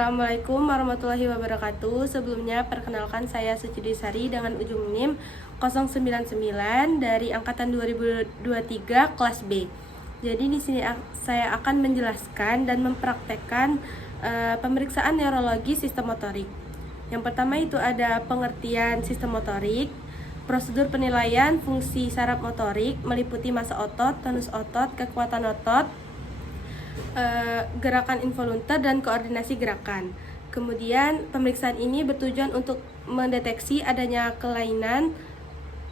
Assalamualaikum warahmatullahi wabarakatuh. Sebelumnya perkenalkan saya Suci Sari dengan ujung NIM 099 dari angkatan 2023 kelas B. Jadi di sini saya akan menjelaskan dan mempraktekkan pemeriksaan neurologi sistem motorik. Yang pertama itu ada pengertian sistem motorik, prosedur penilaian fungsi saraf motorik meliputi massa otot, tonus otot, kekuatan otot, gerakan involunter dan koordinasi gerakan. Kemudian pemeriksaan ini bertujuan untuk mendeteksi adanya kelainan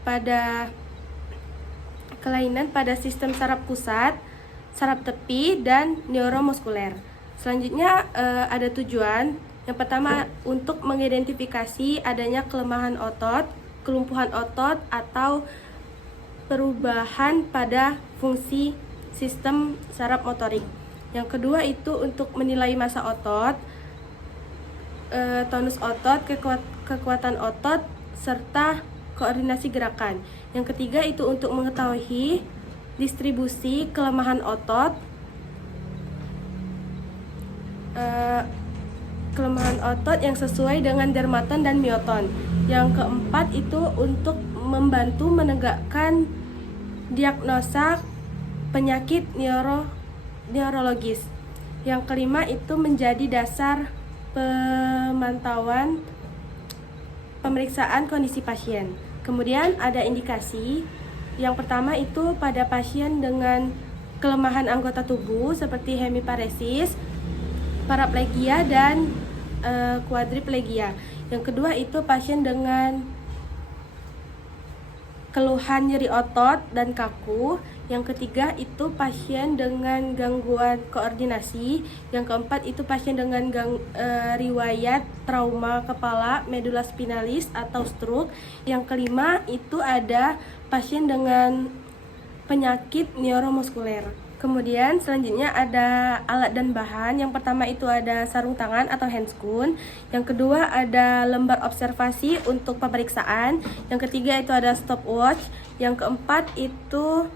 pada sistem saraf pusat, saraf tepi, dan neuromuskuler. Selanjutnya ada tujuan. Yang pertama untuk mengidentifikasi adanya kelemahan otot, kelumpuhan otot, atau perubahan pada fungsi sistem saraf motorik. Yang kedua itu untuk menilai massa otot, tonus otot, kekuatan otot, serta koordinasi gerakan. Yang ketiga itu untuk mengetahui distribusi kelemahan otot, yang sesuai dengan dermaton dan myoton. Yang keempat itu untuk membantu menegakkan diagnosa penyakit neurologis. Yang kelima itu menjadi dasar pemantauan pemeriksaan kondisi pasien. Kemudian ada indikasi. Yang pertama itu pada pasien dengan kelemahan anggota tubuh seperti hemiparesis, paraplegia, dan quadriplegia. Yang kedua itu pasien dengan keluhan nyeri otot dan kaku. Yang ketiga itu pasien dengan gangguan koordinasi. Yang keempat itu pasien dengan riwayat trauma kepala, medula spinalis atau stroke. Yang kelima itu ada pasien dengan penyakit neuromuskuler. Kemudian selanjutnya ada alat dan bahan. Yang pertama itu ada sarung tangan atau handscoon. Yang kedua ada lembar observasi untuk pemeriksaan. Yang ketiga itu ada stopwatch. Yang keempat itu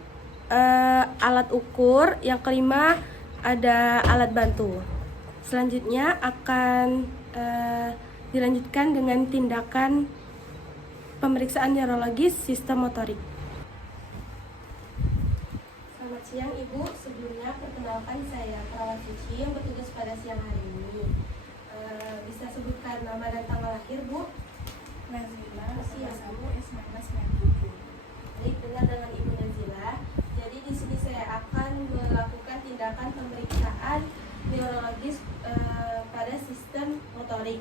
alat ukur. Yang kelima ada alat bantu. Selanjutnya akan dilanjutkan dengan tindakan pemeriksaan neurologis sistem motorik. Selamat siang Ibu, sebelumnya perkenalkan saya perawat Suci yang bertugas pada siang hari ini. Bisa sebutkan nama dan tanggal lahir Bu? Nazila, usia 1997. Baik, benar dengan Ibu Nazila. Jadi di sini saya akan melakukan tindakan pemeriksaan neurologis pada sistem motorik.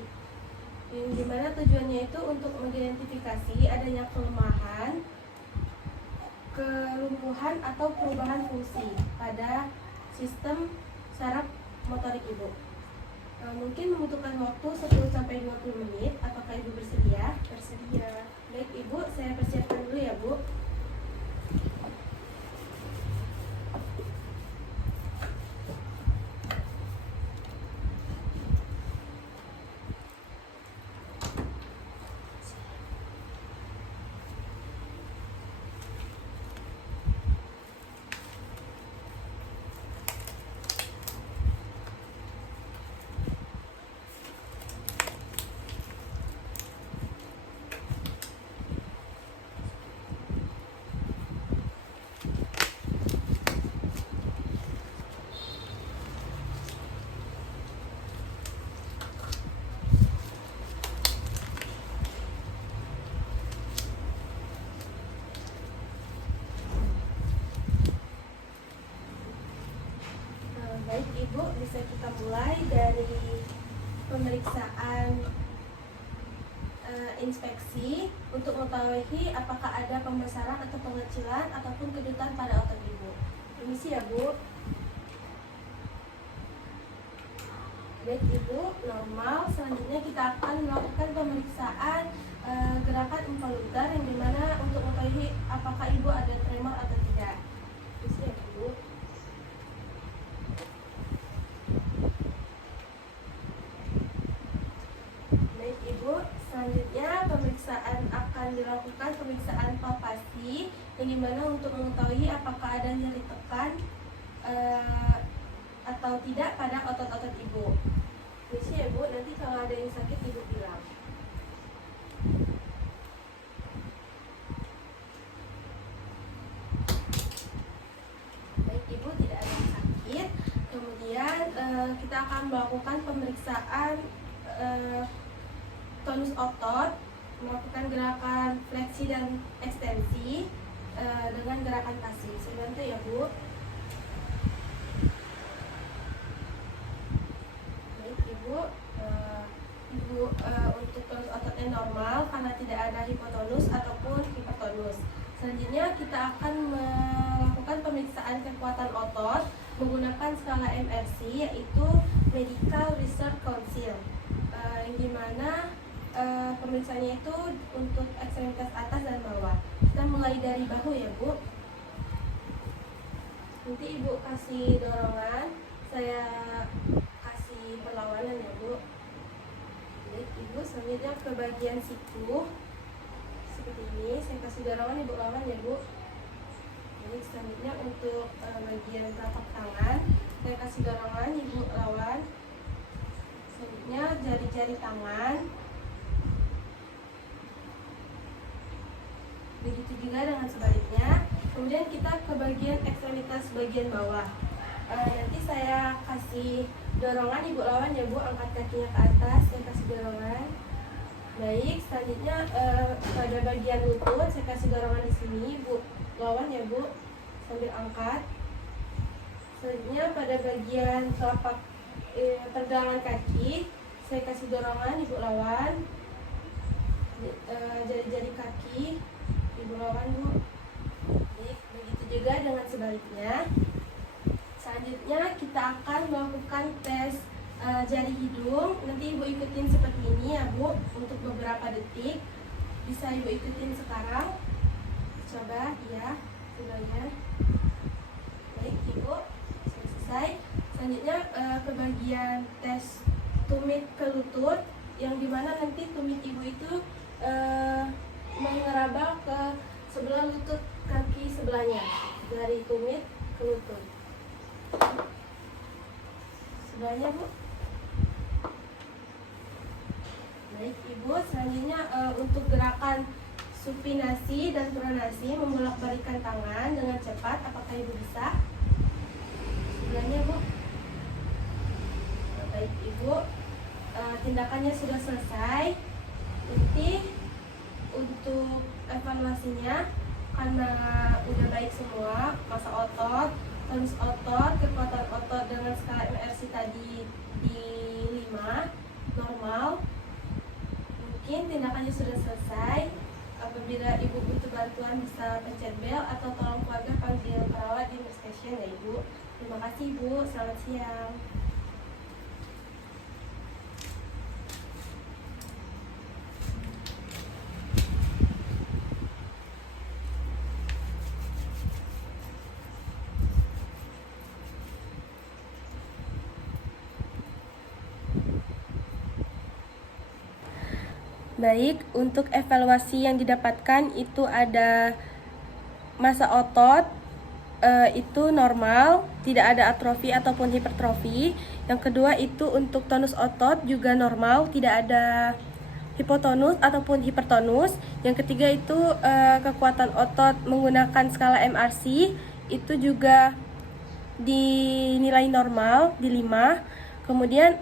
Yang dimana tujuannya itu untuk mengidentifikasi adanya kelemahan, kelumpuhan atau perubahan fungsi pada sistem saraf motorik Ibu. Mungkin membutuhkan waktu 10-20 menit. Apakah Ibu bersedia? Bersedia. Baik Ibu, saya persiapkan dulu ya Bu. Baik Ibu, bisa kita mulai dari pemeriksaan inspeksi untuk mengetahui apakah ada pembesaran atau pengecilan ataupun kedutan pada otot Ibu. Permisi ya Bu. Baik Ibu, normal. Selanjutnya kita akan melakukan pemeriksaan gerakan involunter yang dimana untuk mengetahui apakah Ibu ada tremor atau tidak. Permisi ya Bu. Baik Ibu, selanjutnya akan dilakukan pemeriksaan palpasi yang dimana untuk mengetahui apakah ada nyeri tekan atau tidak pada otot-otot Ibu. Permisi ya Bu, ada yang sakit ibu bilang. Baik ibu, tidak ada yang sakit. Kemudian kita akan melakukan pemeriksaan tonus otot, melakukan gerakan fleksi dan ekstensi dengan gerakan pasif. Saya bantu ya bu. Baik ibu, untuk tonus ototnya normal karena tidak ada hipotonus ataupun hipertonus. Selanjutnya kita akan melakukan pemeriksaan kekuatan otot menggunakan skala MRC, yaitu Medical Research Council, yang dimana pemeriksaannya itu untuk ekstremitas atas dan bawah. Kita mulai dari bahu ya bu. Nanti ibu kasih dorongan, saya kasih perlawanan ya bu. Baik ibu, selanjutnya ke bagian siku seperti ini, saya kasih dorongan, ibu lawan ya bu. Ini selanjutnya untuk bagian telapak tangan, saya kasih dorongan, ibu lawan. Selanjutnya jari-jari tangan. Begitu juga dengan sebaliknya. Kemudian kita ke bagian ekstremitas bagian bawah. Nanti saya kasih dorongan, ibu lawan ya bu, angkat kakinya ke atas, saya kasih dorongan. Baik, selanjutnya pada bagian lutut saya kasih dorongan di sini, ibu lawan ya bu, sambil angkat. Selanjutnya pada bagian telapak pergelangan kaki saya kasih dorongan, ibu lawan. Jari-jari kaki ibu lawan bu. Baik, begitu juga dengan sebaliknya. Selanjutnya kita akan melakukan tes jari hidung. Nanti ibu ikutin seperti ini ya bu, untuk beberapa detik. Bisa ibu ikutin sekarang. Coba ya, sebenarnya. Baik ibu, selesai. Selanjutnya ke bagian tes tumit ke lutut, yang dimana nanti tumit ibu itu mengeraba ke sebelah lutut kaki sebelahnya, dari tumit ke lutut sebelahnya bu. Baik ibu, selanjutnya untuk gerakan supinasi dan pronasi, membolak-balikan tangan dengan cepat, apakah ibu bisa? Sebelahnya bu. Baik ibu, tindakannya sudah selesai. Nanti untuk evaluasinya, karena udah baik semua, massa otot, tonus otot, kekuatan otot dengan skala MRC tadi di 5, normal. Mungkin tindakannya sudah selesai. Apabila ibu butuh bantuan bisa pencet bel atau tolong keluarga panggil perawat di nurse station ya ibu. Terima kasih ibu, selamat siang. Baik, untuk evaluasi yang didapatkan itu ada massa otot itu normal, tidak ada atrofi ataupun hipertrofi. Yang kedua itu untuk tonus otot juga normal, tidak ada hipotonus ataupun hipertonus. Yang ketiga itu kekuatan otot menggunakan skala MRC itu juga dinilai normal di 5. Kemudian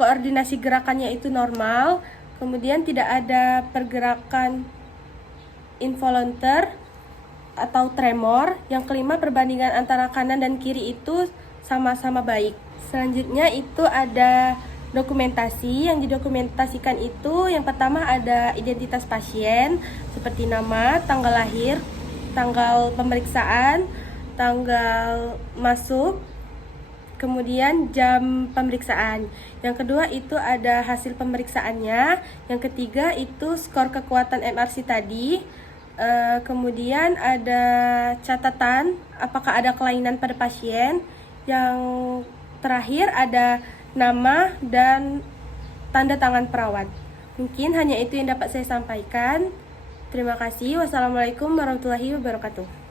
koordinasi gerakannya itu normal. Kemudian tidak ada pergerakan involuntar atau tremor. Yang kelima, perbandingan antara kanan dan kiri itu sama-sama baik. Selanjutnya itu ada dokumentasi. Yang didokumentasikan itu yang pertama ada identitas pasien seperti nama, tanggal lahir, tanggal pemeriksaan, tanggal masuk, kemudian jam pemeriksaan. Yang kedua itu ada hasil pemeriksaannya. Yang ketiga itu skor kekuatan MRC tadi. Kemudian ada catatan apakah ada kelainan pada pasien. Yang terakhir ada nama dan tanda tangan perawat. Mungkin hanya itu yang dapat saya sampaikan. Terima kasih. Wassalamualaikum warahmatullahi wabarakatuh.